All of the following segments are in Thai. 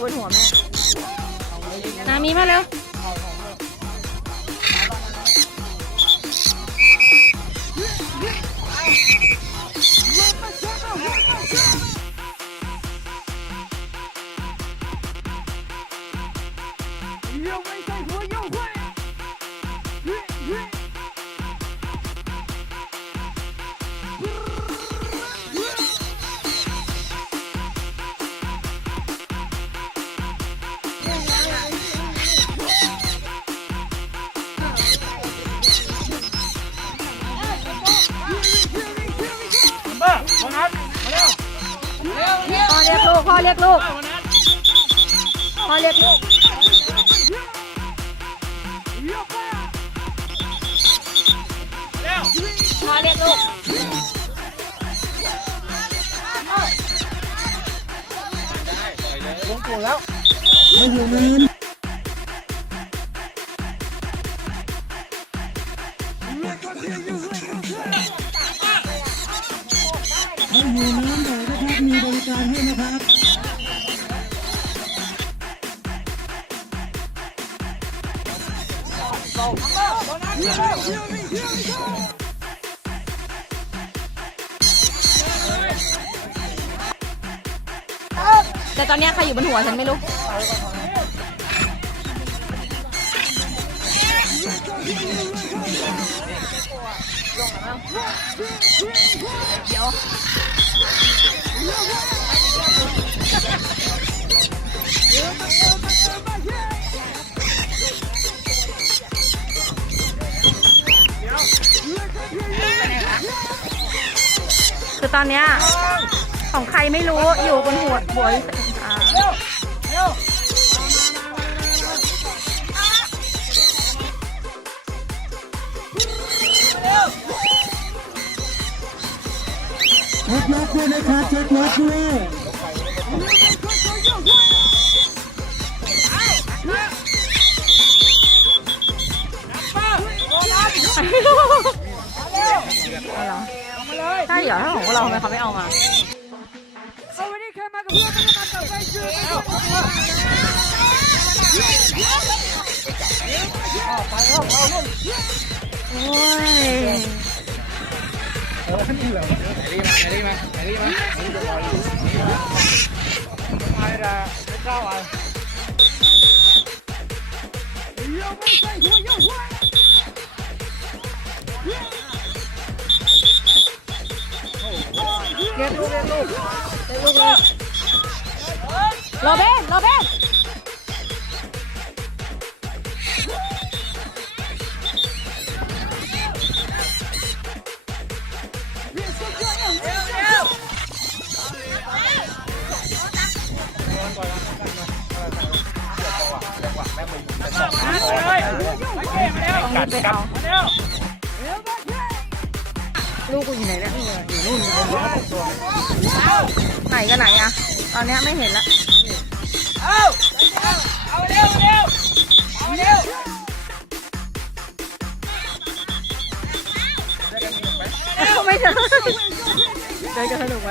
อใครอยู่บนหัวแม่นามีมาเร็ว เรียกลูกพ่อเรียกลูก พ่อเรียกลูก พ่อเรียกลูกให้ แต่ตอนเนี้ยใครอยู่บนหัวฉันไม่รู้ เดี๋ยว คือตอนเนี้ยของใครไม่รู้อยู่บนหัวหัวอ่าเช็ครถด้วยนะครับเช็ครถด้วย ใช่เหรอถ้าของเราทำไมเขาไม่เอามาโอ้ยเรียกลูกเรียกลูกเรียกลูกเลยโรเบนโรเบนกัดกัดลู Ghét luôn, ghét luôn Ghét Lò bên, lò bên Hãy subscribe cho kênh Ghiền Mì Gõ Để không bỏ lỡ những video hấp dẫn ไหนกันไหนอะตอนนี้ไม่เห็นละเอาไม่เจอเดินจะสนุกไหม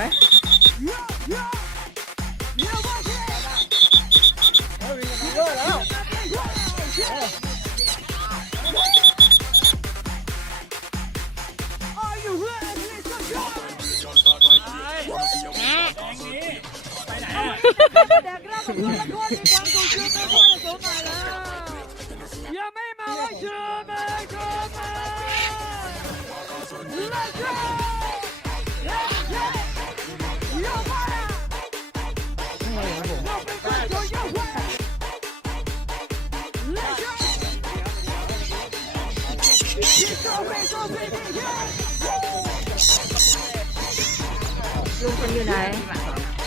ลูกฉันอยู่ไหน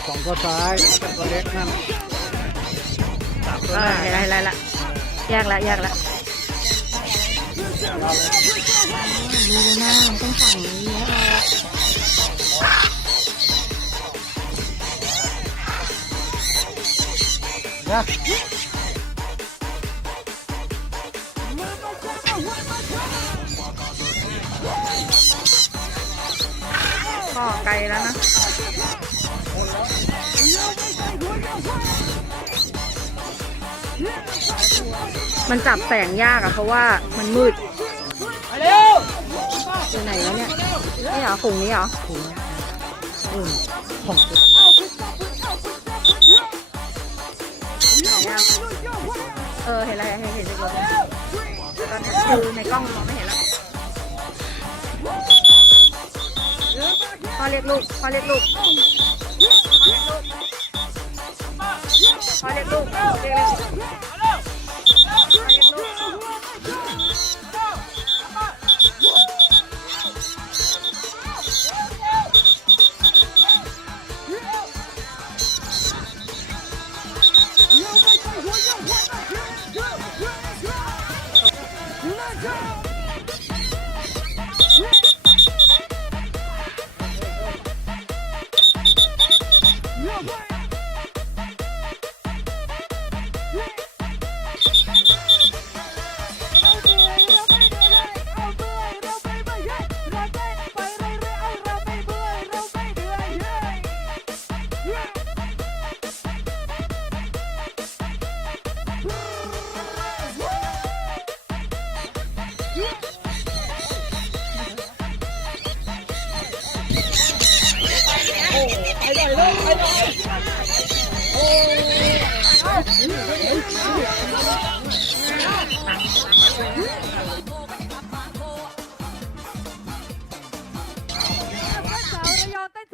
สองก็ซ้ายตัวเล็กนั่นเออเห็นแล้วเห็นแล้วเห็นแล้วแยกแล้วแยกแล้วรู้แล้วนะมันต้องสั่งอย่างนี้แล้วก็ไกลแล้วนะ มันจับแสงยากอะเพราะว่ามันมืดอยู่ไหนวะเนี่ยนี่เหรอขุงนี้เหรออืมของเออเห็นแล้วเห็นเห็นเห็นเห็นตอนนี้คือในกล้องมองไม่เห็นแล้ว อเรียกลูกพ่อเรียกลูกพ่อเรียกลูกพ่อเรียกลูกเรียกเรียกลูก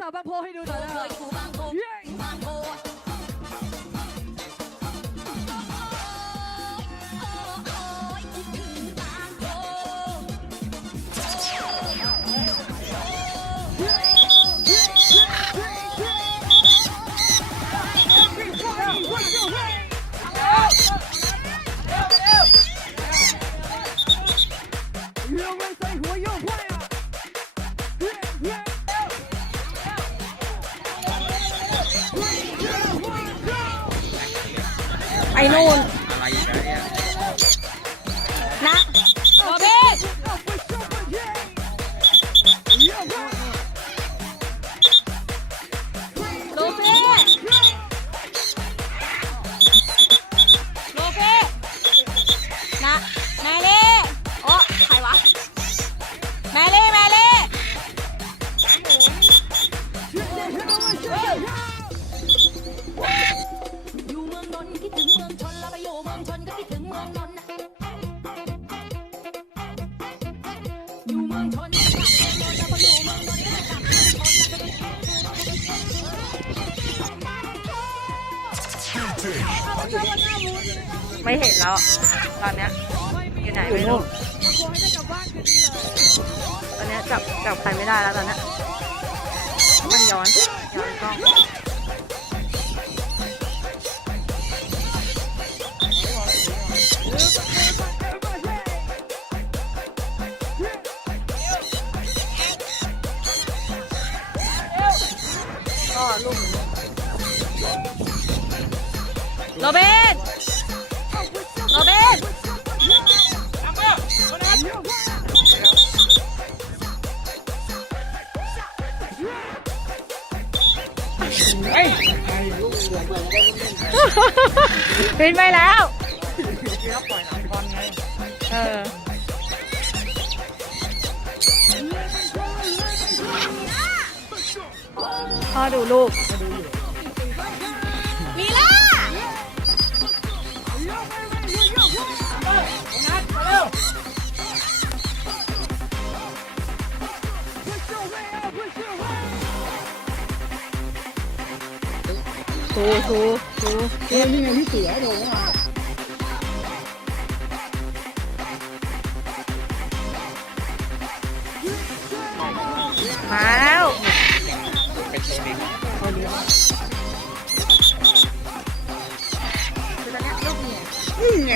ไอ้นู่ นนะโรเบิ ไม่เห็นแล้ว ตอนเนี้ยอยู่ไหนไม่รู้ตอนเนี้ยจับจับใครไม่ได้แล้วตอนเนี้ยมันย้อนย้อนกล้องก็ลูก โรเบิร์ตโรเบิร์ตบินไปแล้วเออพ่อดูลูก ถูถูถูเออนี่ไงพี่เสือโดนว่ามาแล้วคือตอนเนี้ยลูกหนีนี่ไง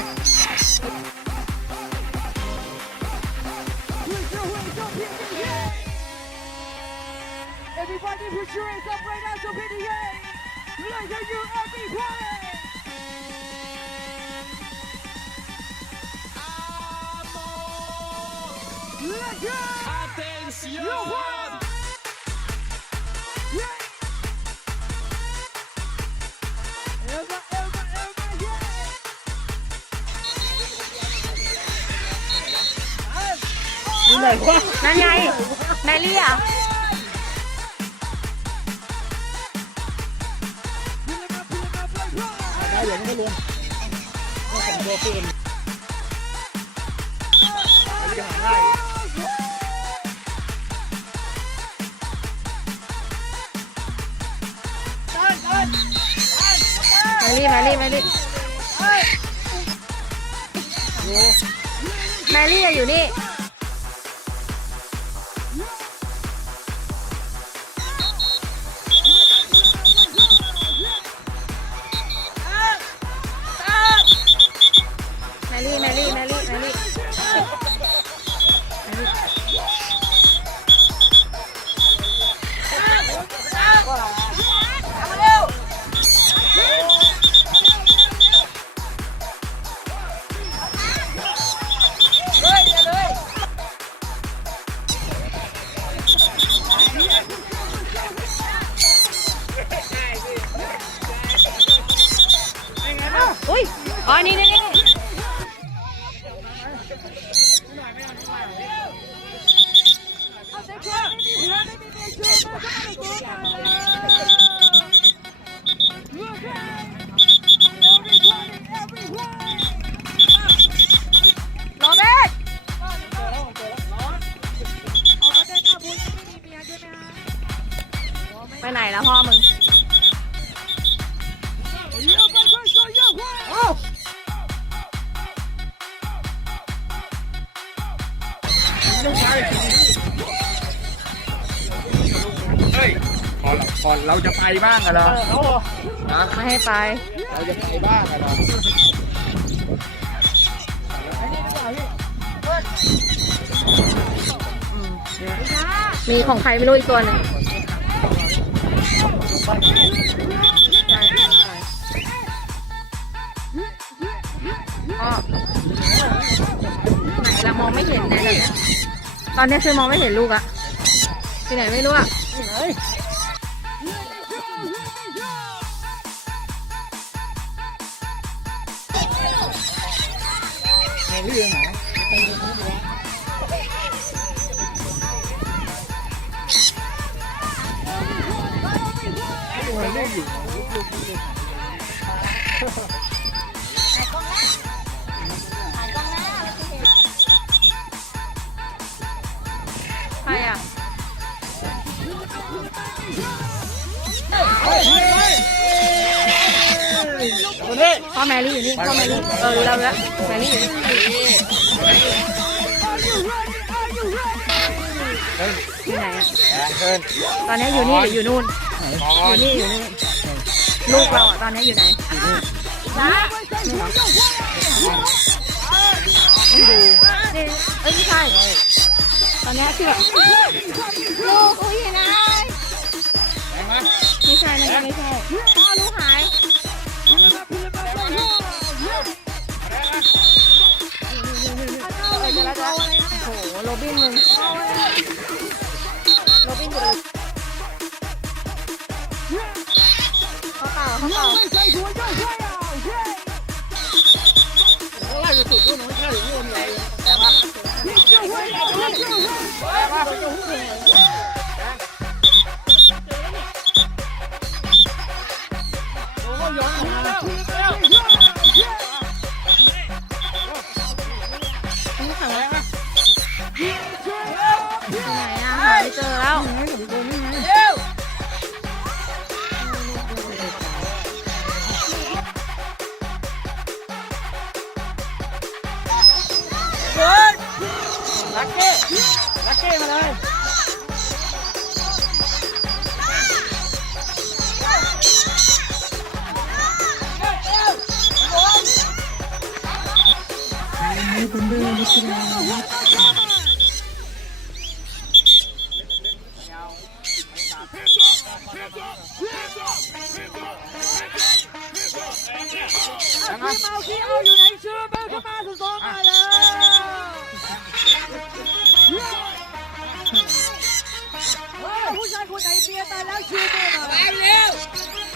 Everybody put your hands up right now, so PDA. Like are you everybody? Like it! Attention Elba, Elba, Elba, yeah! อยู่ไหนวะนั่นไงแมรี่อะ rock! ได้อย่างนี้ก็รวมก็สองตัวเกินอันนี้ก็หาง่ายแมรี่แมรี่แมรี่แมรี่อะอยู่นี่ รี่แมรี่แมรี่แมรี่ เราจะไปบ้างอะเหรอเอาเหรอนะไม่ให้ไป เราจะไปบ้างอะเหรอมีของใครไม่รู้อีกตัวหนึ่งอ๋อไหนเรามองไม่เห็นเลยเนี่ยตอนนี้คือมองไม่เห็นลูกอะที่ไหนไม่รู้อะ ที่ไหนแมรี่อยู่ไหน พ่อแมรี่อยู่นี่พ่อแมรี่เออรู้แล้วรู้แล้วแมรี่อยู่นี่อยู่ไหนอะแรงขึ้นตอนนี้อยู่นี่หรืออยู่นู่นออนยู่นี่อยู่นี่ลูกเราอะตอนนี้อยู่ไหนนะนี่เหรอไม่ดูนี่เอ้ยไม่ใช่ตอนนี้ที่แบบลูกอุ้ยนะแรงไหมไม่ใช่นะไม่ใช่ เขาเปล่าไล่ไปสุดด้วยมันไม่ใช่อย่างนี้มันใหญ่นี่ ลักเก้ลักเก้มาเลยให้เป็นเรื่องนะครับเอาขี้เอาอยู่ไหน ผู้ชายคนไหนเมียตายแล้วชื่อเบลมาเร็ว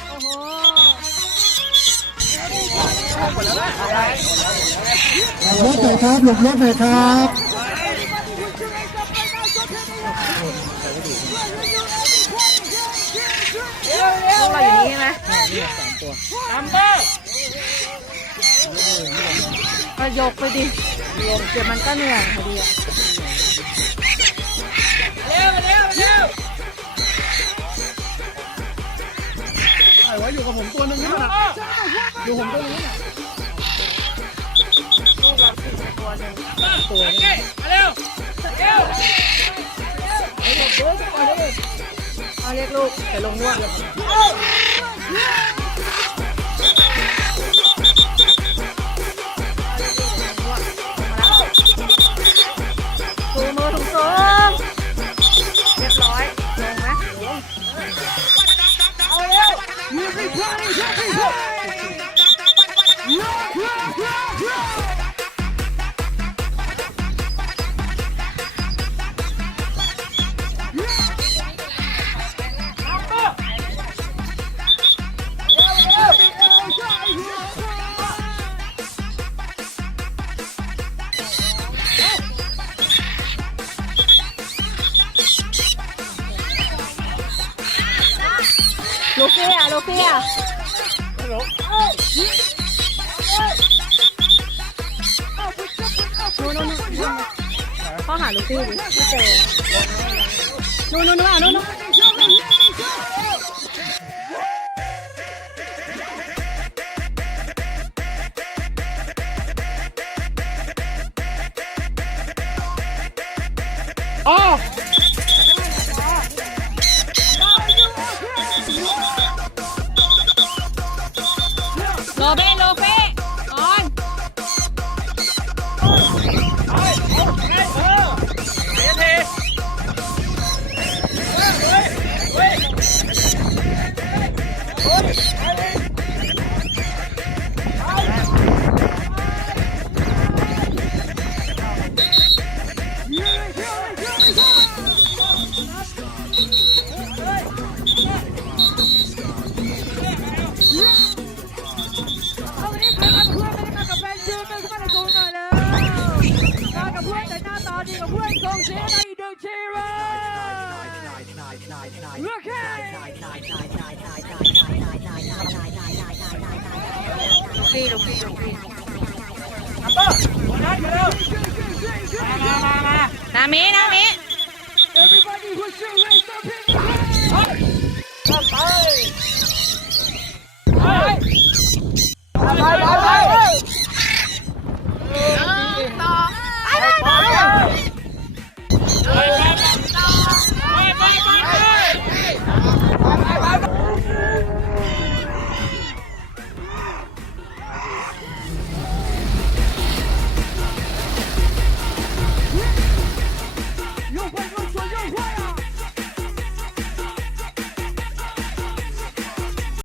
โอ้โหหลบรถหน่อยครับหลบรถหน่อยครับพวกเราอยู่นี่ใช่ไหมนัมเบอร์ก็ยกไปดิเดี๋ยวมันก็เหนื่อยพอดี ไอ้ว้อยู่กับผมตัวนึงนี่นะอยู่ผมตัวนึงนี่โอเคมาเร็วเร็วเอาเรียกลูกเดี๋ยวลงง่วงถู ลู Everybody who's still raised up in the air. ไปไปไปไป